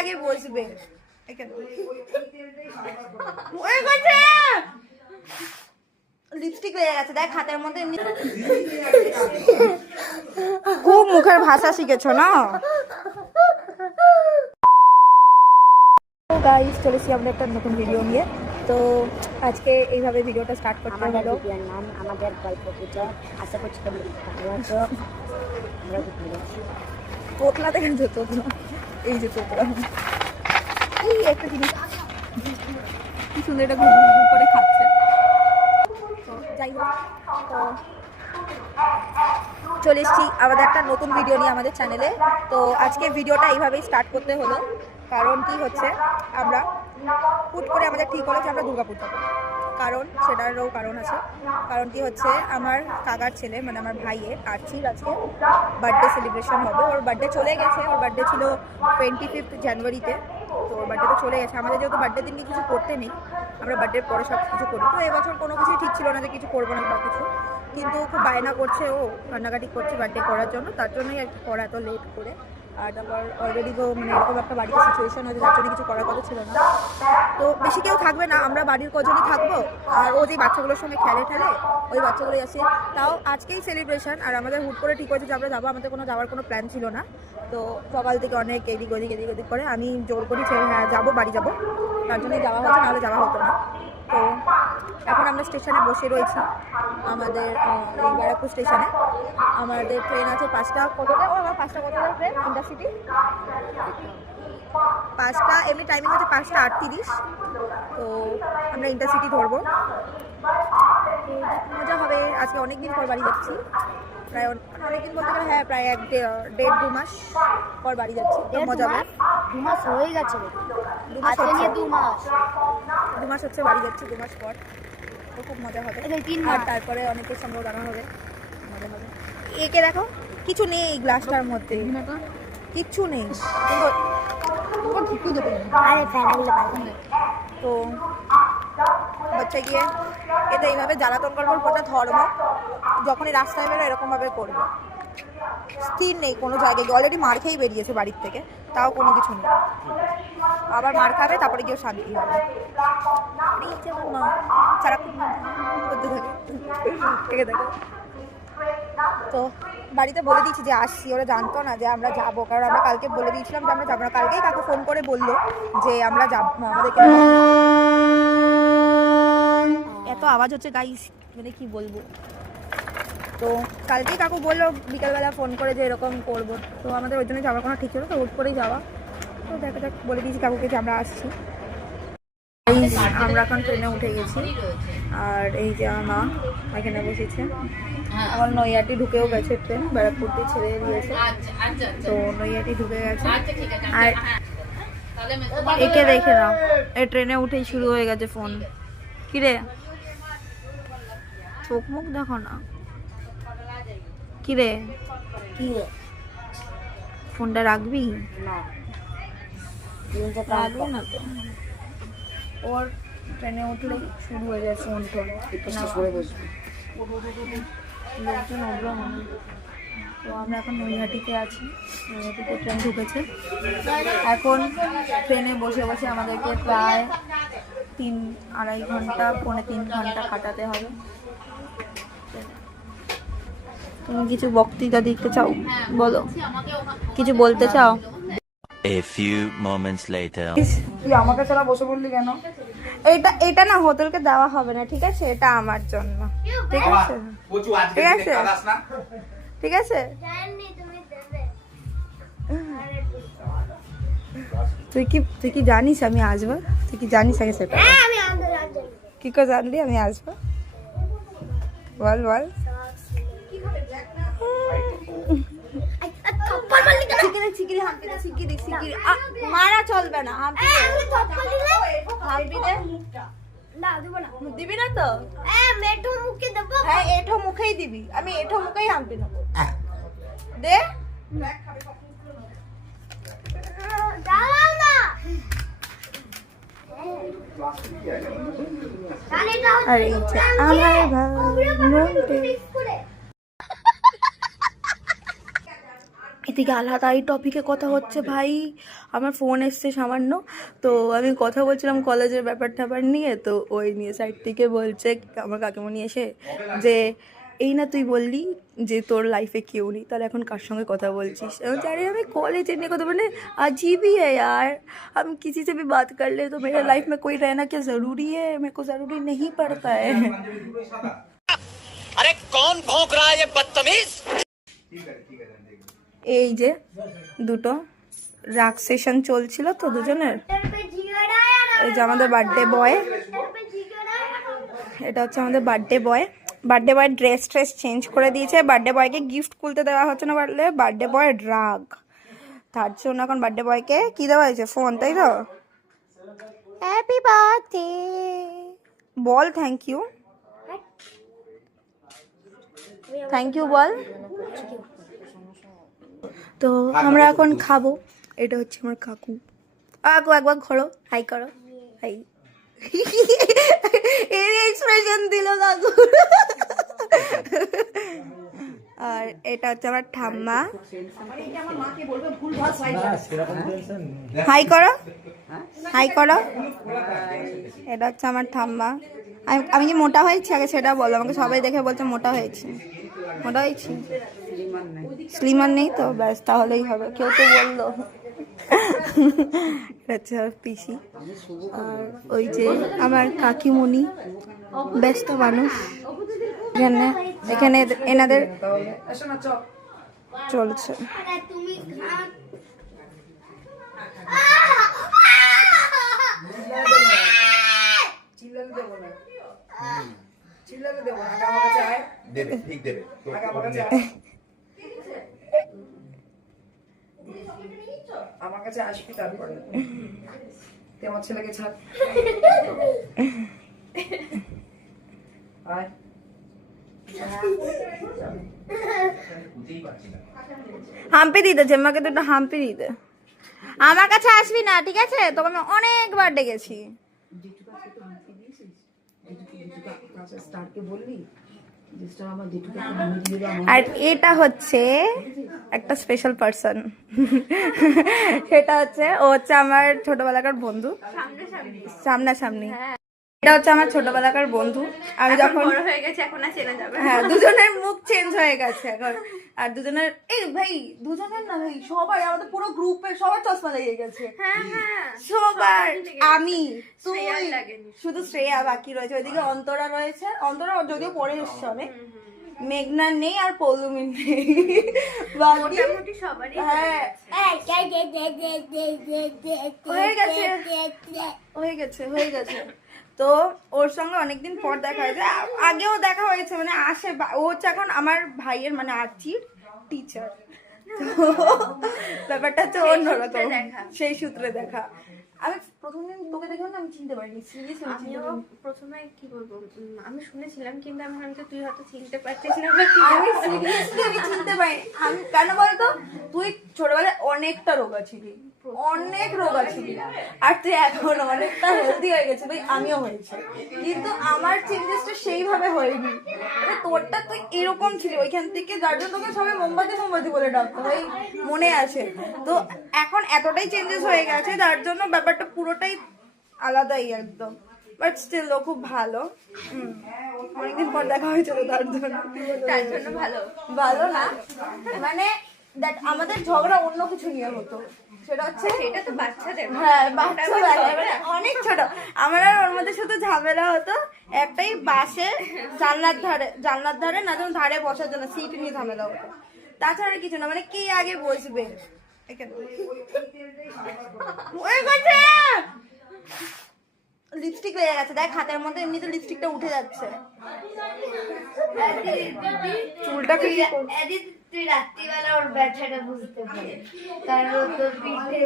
আগে বসবে। লিপস্টিক লেগে গেছে দেখ হাতের মধ্যে। খুব মুখের ভাষা শিখেছো না? গাইস চলেছি আমরা একটা নতুন ভিডিও নিয়ে। তো আজকে এইভাবে ভিডিওটা স্টার্ট করতে হলো। ভিডিওর নাম আমাদের গল্প গুজব। আশা করছি তোমরা ভালো আছো। আমরা খুব ভালো আছি। তোতলা দেখেন তো, তোতলা এই যে তোতলা, এই একটা জিনিস কি সুন্দর এটা ঘুর ঘুর করে খাচ্ছে। তো যাই হোক, তো চলে এসেছি আমাদের একটা নতুন ভিডিও নিয়ে আমাদের চ্যানেলে। তো আজকে ভিডিওটা এইভাবেই স্টার্ট করতে হলো, কারণ কি হচ্ছে আমরা হুট করে আমাদের ঠিক হলো যে আমরা দুর্গাপুর যাবো। কারণ সেটারও কারণ আছে। কারণ কি হচ্ছে আমার কাকার ছেলে মানে আমার ভাইয়ের আর্চির আজকে বার্থডে সেলিব্রেশন হবে। ওর বার্থডে চলে গেছে, ওর বার্থডে ছিল 25 জানুয়ারিতে। তো ওর বার্থডে তো চলে গেছে। আমাদের যেহেতু বার্থডে দিন কিছু করতে নেই, আমরা বার্থডের পরে সব কিছু করি। তো এবছর কোনো কিছুই ঠিক ছিল না যে কিছু করবো না বা কিছু, কিন্তু খুব বায়না করছে, ও কান্নাকাটি করছে বার্থডে করার জন্য। তার জন্যই আর কি করা এত লেট করে। আর তারপর অলরেডি তো মানে এরকম একটা বাড়িতে সিচুয়েশন হয়েছে যার জন্য কিছু করার কথা ছিল না। তো বেশি কেউ থাকবে না, আমরা বাড়ির কজনই থাকবো। আর ও যে বাচ্চাগুলোর সঙ্গে খেলে ওই বাচ্চাগুলোই আছে। তাও আজকেই সেলিব্রেশন, আর আমাদের হুট করে ঠিক হয়েছে যে আমরা যাবো। আমাদের কোনো যাওয়ার কোনো প্ল্যান ছিল না। তো সকাল থেকে অনেক এদিক ওদিক করে আমি জোর করি যে হ্যাঁ যাবো, বাড়ি যাবো, তার জন্যই যাওয়া হচ্ছে, নাহলে যাওয়া হতো না। তো এখন আমরা স্টেশনে বসে রয়েছি, আমাদের এই ব্যারাকপুর স্টেশনে। আমাদের ট্রেন আছে 5টা কতটা, ও আমার 5টা কতটা ট্রেন ইন্টারসিটি 5টা, এমনি টাইমিং হচ্ছে 5টা 38। তো আমরা ইন্টারসিটি ধরবো। মজা হবে। আজকে অনেকদিন পর বাড়ি যাচ্ছি, প্রায় অনেকদিন বলতে গেলে হ্যাঁ প্রায় 1.5-2 মাস পর বাড়ি যাচ্ছি। মজা হবে। 2 মাস হয়ে গেছে, 2 মাস আজকে নিয়ে 2 মাস হচ্ছে বাড়ি যাচ্ছি, 2 মাস পর। তো খুব মজা হবে। আর তারপরে অনেকের সঙ্গেও দেখা হবে, মজা হবে। একে দেখো কিছু নেই এই গ্লাসটার মধ্যে, কিচ্ছু নেই। তো হচ্ছে গিয়ে এটা এইভাবে জ্বালাতন করবো, ওটা ধর্ম। যখনই রাস্তায় বেরো এরকমভাবে করবে, স্থির নেই কোনো জায়গায়। অলরেডি মার খেয়েই বেরিয়েছে বাড়ির থেকে, তাও কোনো কিছু নেই। আবার মার খাবে, তারপরে গিয়ে শান্তি হবে। সারাক্ষণ করতে থাকে, ঠিক আছে। তো বাড়িতে বলে দিয়েছি যে আসছি, ওরা জানতো না যে আমরা যাবো, কারণ আমরা কালকে বলে দিয়েছিলাম যে আমরা যাবো না। কালকেই কাকু ফোন করে বললো যে আমরা যাবো না, আমাদেরকে। এত আওয়াজ হচ্ছে গাইস, মানে কি বলবো। তো কালকেই কাকু বললো বিকালবেলা ফোন করে যে এরকম করবো। তো আমাদের ওই জন্য যাওয়ার কোনো ঠিক ছিল, তো হুট করেই যাওয়া। তো দেখা যাক, বলে দিয়েছি কাকুকে যে আমরা আসছি। আমরা এখন ট্রেনে উঠে গেছি, আর এই যে আমার মা এখানে বসেছে। আমার নৈয়াটি ঢুকেও গেছে, ট্রেন ব্যারাকপুর দিয়ে ছেড়ে দিয়েছে। তো নৈয়াটি ঢুকে গেছে। আর একে দেখে নাও, এই ট্রেনে উঠেই শুরু হয়ে গেছে ফোন। কিরে চোখ মুখ দেখো না, কিরে ফোনটা রাখবি না? রাখবি না তো। ওর ট্রেনে উঠলে শুরু হয়ে যায় ফোন টোন। লোকজন উঠলো মনে। তো আমরা এখন নৈহাটিতে আছি, নৈহাটিতে ট্রেন ঢুকেছে। এখন ট্রেনে বসে বসে আমাদেরকে প্রায় 3-2.5 ঘন্টা, 3 ঘন্টা কাটাতে হবে। তুমি কিছু বক্তৃতা দিতে চাও? বলো, কিছু বলতে চাও? A few moments later. তুই আমাকে ছাড়া বসে বললি কেন? এটা না হোটেলকে দেওয়া হবে না, ঠিক আছে? এটা আমার জন্য, ঠিক আছে? ঠিক আছে, ঠিক আছে। তুই কি জানিস আমি আসবো? তুই কি জানিস আগে সেটা? কি করে জানলি আমি আসবো? বল বল। মারা চলবে না, দিবি না তো? হ্যাঁ এঠো মুখেই দিবি, আমি এঠো মুখেই হাম্পি নেবো। দে আরে আমার এদিকে আলাদা এই টপিকে কথা হচ্ছে ভাই, আমার ফোন এসছে সামান্য, তো আমি কথা বলছিলাম কলেজের ব্যাপার ট্যাপার নিয়ে, তো ওই নিয়ে সাইড থেকে বলছে আমার কাকিমণি এসে যে এই না তুই বললি যে তোর লাইফে কেউ নেই, তাহলে এখন কার সঙ্গে কথা বলছিস? আরে আমি कॉलेज নিয়ে কথা বলে अजीब ही है यार, हम किसी से भी बात कर ले तो मेरे लाइफ में कोई रहना क्या ज़रूरी है? मेरे को ज़रूरी नहीं पड़ता है। अरे कौन भौंक रहा है ये बदतमीज। এই যে দুটো রাগ সেশন চলছিল তো দুজনের। এই যে আমাদের বার্থডে বয়, এটা হচ্ছে আমাদের birthday boy. Birthday boy dress change করে দিয়েছে, বার্থডে বয়কে গিফট খুলতে দেওয়া হচ্ছে না বললে বার্থডে বয় রাগ, তার জন্য এখন বার্থডে বয়কে কি দেওয়া হয়েছে? ফোন, তাই তো? হ্যাপি বার্থডে বল, থ্যাংক ইউ, থ্যাংক ইউ বল। তো আমরা এখন খাবো। এটা হচ্ছে আমার কাকু। কাকু একবার ঘোরো, হাই করো, হাই। এই এক্সপ্রেশন দিল কাকু। আর এটা হচ্ছে আমার ঠাম্মা। হাই করো, হাই করো। এটা হচ্ছে আমার ঠাম্মা। আমি কি মোটা হয়েছি আগে সেটা বলো আমাকে, সবাই দেখে বলছে মোটা হয়েছি। মোটা হয়েছি? স্লিমার নেই তো, ব্যাস তাহলেই হবে, কেউ তো বললো। আচ্ছা পিসি, আর ওই যে আমার কাকিমণি, ব্যস্ত মানুষ। এখানে এনাদের চলছে। আমার কাছে আসবি তারপরে তুই আমার ছেলেকে ছাড়। হাম্পি দিতে জেম্মাকে দুটো হাম্পি দিতে। আমার কাছে আসবি না, ঠিক আছে? তোকে আমি অনেকবার ডেকেছি। আর এটা হচ্ছে একটা স্পেশাল পার্সন, সেটা হচ্ছে ও হচ্ছে আমার ছোটবেলাকার বন্ধু, সামনাসামনি। এটা হচ্ছে আমার ছোটবেলাকার বন্ধু। আমি যখন বড় হয়ে গেছি এখন আর চেনা যাবে, হ্যাঁ দুজনের মুখ চেঞ্জ হয়ে গেছে এখন। আর দুজনের এই ভাই, দুজনের না ভাই, সবাই আমাদের পুরো গ্রুপের সবার চশমা লেগে গেছে। সবার, আমি তুই শুধু শ্রেয়া বাকি রয়েছে, ওইদিকে অন্তরা রয়েছে। অন্তরা যদিও পড়ে এসছে অনেক, মেঘনা নেই আর পৌলুমিন নেই, মোটামুটি সবারই। হ্যাঁ হয়ে গেছে। তো ওর সঙ্গে অনেকদিন পর দেখা হয়েছে, আগেও দেখা হয়েছে, মানে আসে। ও হচ্ছে এখন আমার ভাইয়ের মানে আর্চির টিচার। তো ব্যাপারটা হচ্ছে অন্যরকম, সেই সূত্রে দেখা। আমি প্রথম দিন তোকে দেখলাম না, আমি চিনতে পারিনি। আমিও প্রথমে কি বলবো, আমি শুনেছিলাম কিন্তু আমি ভাবছি তুই হয়তো চিনতে পারছিস না। আমি সিরিয়াসলি আমি চিনতে পারি। আমি কেন বলতো, তুই ছোটবেলায় অনেকটা রোগা ছিলি, অনেক রোগা ছিলি, আর তুই এখন অনেকটা হেলদি হয়ে গেছে। ভাই আমিও হয়েছি, কিন্তু আমার চেঞ্জেসটা সেইভাবে হয়নি। তোরটা তুই এরকম ছিলি ওইখান থেকে, যার জন্য তোকে সবাই মোমবাতি বলে ডাকতো, ভাই মনে আছে তো। এখন এতটাই চেঞ্জেস হয়ে গেছে, যার জন্য ব্যাপারটা পুরোটাই আলাদাই একদম। বাট স্টিল ও খুব ভালো। অনেকদিন পর দেখা হয়েছিল, তার জন্য ভালো না, মানে দেখ আমাদের ঝগড়া অন্য কিছু নিয়ে হতো, সেটা হচ্ছে সেটা তো বাচ্চাদের, হ্যাঁ বাচ্চাবেলায়, মানে অনেক ছোট। আমার আর ওর মধ্যে শুধু ঝামেলা হতো একটাই, বাসে জানলার ধারে না যেমন ধারে বসার জন্য সিট নিয়ে ঝামেলা হতো, তাছাড়া কিছু না। মানে কে আগে বসবে, লিপস্টিক লেগে গেছে দেখ হাতের মধ্যে, এমনিতে লিপস্টিকটা উঠে যাচ্ছে। চুলটা তুই রাত্রিবেলা ওর ব্যথাটা বুঝতে পারে, কারণ তোর পিঠে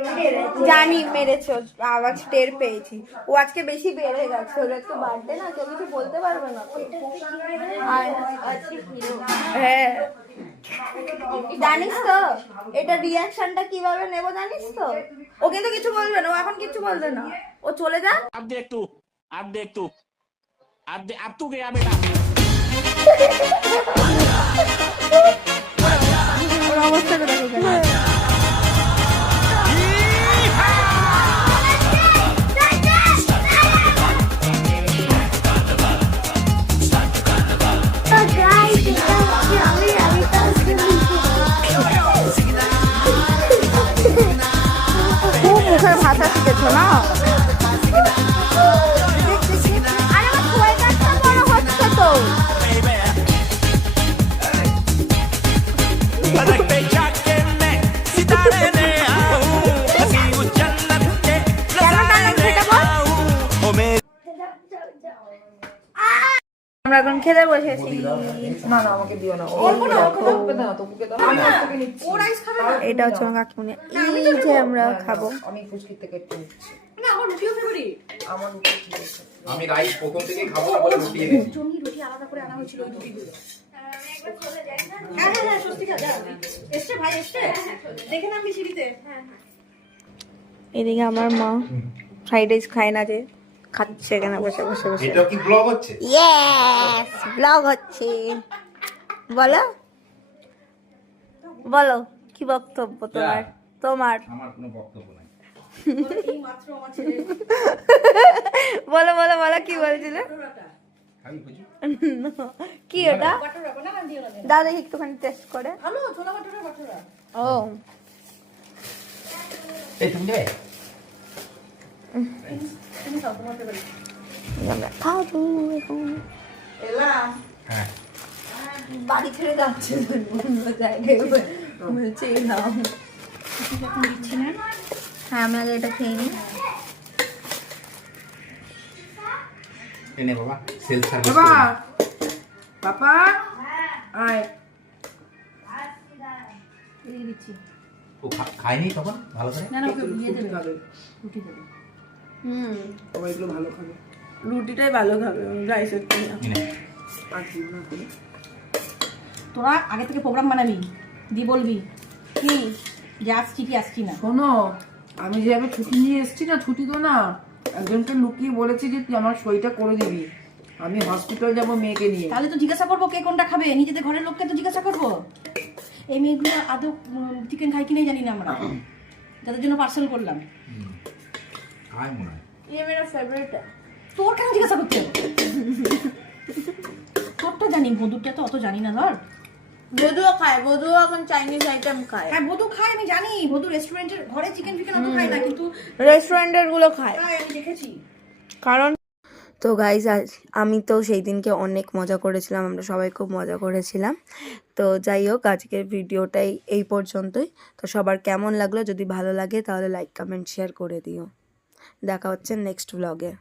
জানি মেরেছে, আওয়াজ টের পেয়েছি। ও আজকে বেশি বেড়ে গেছে, ওর একটু বার্থডে না, কেউ কিছু বলতে পারবে না। আর হ্যাঁ জানিস তো এটা রিয়াকশনটা কিভাবে নেবো জানিস তো? ও কিন্তু কিছু বলবে না, ও এখন কিছু বলবে না, ও চলে যা। अब देख तू अब तू गया बेटा। ওর অবস্থাটা দেখো কেন। খুব মুখের ভাষা শিখেছো না? আরে আমার সোয়েটারটা বড় হচ্ছে তো। কেন টানলাম সেটা বল। আমরা এখন খেতে বসেছি। না না আমাকে দিও না, অল্প না, আমাকে দাও, তোকে দাও, আমি ওর থেকে নিচ্ছি। এটা হচ্ছে আমার কাকিমুনি, এই যে আমরা খাবো। আমি ফুচকি থেকে একটু নিচ্ছি। না আমার রুটিও ফেভারিট। আমার রুটি ঠিক আছে। আমি রাইস প্রথম থেকেই খাবো না বলে রুটি এনেছি। জমি রুটি আলাদা করে আনা হয়েছিল ওই রুটিগুলো। একবার চলে যাই না। হ্যাঁ স্বস্তিকা যা। এসছে ভাই এসছে। দেখে নাম সিঁড়িতে। হ্যাঁ। এদিকে আমার মা ফ্রাইড রাইস খায় না যে, খাচ্ছে এখানে বসে বসে বসে। এটা কি ব্লগ হচ্ছে? ইয়েস, ব্লগ হচ্ছে। বলো বলো কি বক্তব্য তোমার? তোমার আমার কোনো বক্তব্য নাই। এই মাত্র আমার ছেলে বলো বলো বলো কি বলছিলে? খাবি বুঝি? কি ওটা? বাটুরা বানা দিও না। দাদা একটুখানি টেস্ট করে। ভালো ছোলা বাটুরা বাটুরা। ও এই তুমি দেবে? তুমি খাও তোমার ফেভারিট। খাও তুমি এখন। এলাম। হ্যাঁ। বাড়ি ছেড়ে যাচ্ছে অন্য জায়গায়, বলছে নাও। হ্যাঁ আমি আগে এটা খেয়ে নিই। এনে বাবা সেলফ সার্ভিস। বাবা পাপা আয়। ও খায়নি তখন ভালো করে? না না ওকে দিয়ে রুটি দেবে। খাবে, রুটি দেবে। বাবা এগুলো ভালো খাবে। রুটিটাই ভালো খাবে, রাইসের থেকে না। এনে। আর দিও না করে। তোরা আগে থেকে প্রোগ্রাম বানাবি, দি বলবি কি যে আসছি কি আসছি না। শোনো, আমি যেভাবে ছুটি নিয়ে এসেছি না, ছুটি তো না, একজনকে লুকিয়ে বলেছি যে তুই আমার সইটা করে দিবি, আমি হসপিটাল যাব মেয়েকে নিয়ে। তাহলে তো জিজ্ঞাসা করবো কে কোনটা খাবে, নিজেদের ঘরের লোককে তো জিজ্ঞাসা করবো। এই মেয়েগুলো আদৌ চিকেন খাই কিনে জানি না আমরা, যাদের জন্য পার্সেল করলাম। খায় মনে হয়। ये मेरा फेवरेट है। তোর কেন জিজ্ঞাসা করতে হবে? তোরটা জানি, বধুরটা তো অত জানি না ধর। বধুও খায়, বধুও এখন চাইনিজ আইটেম খায়। হ্যাঁ বধু খায় আমি জানি, বধু রেস্টুরেন্টের ঘরে চিকেন ফিকেন অত খায় না, কিন্তু রেস্টুরেন্টের গুলো খায় খায় আমি দেখেছি। কারণ। তো গাইজ আমি তো সেই দিনকে অনেক মজা করেছিলাম, আমরা সবাই খুব মজা করেছিলাম। তো যাই হোক আজকের ভিডিওটাই এই পর্যন্তই। তো সবার কেমন লাগলো, যদি ভালো লাগে তাহলে লাইক কমেন্ট শেয়ার করে দিও। দেখা হচ্ছে নেক্সট ব্লগে।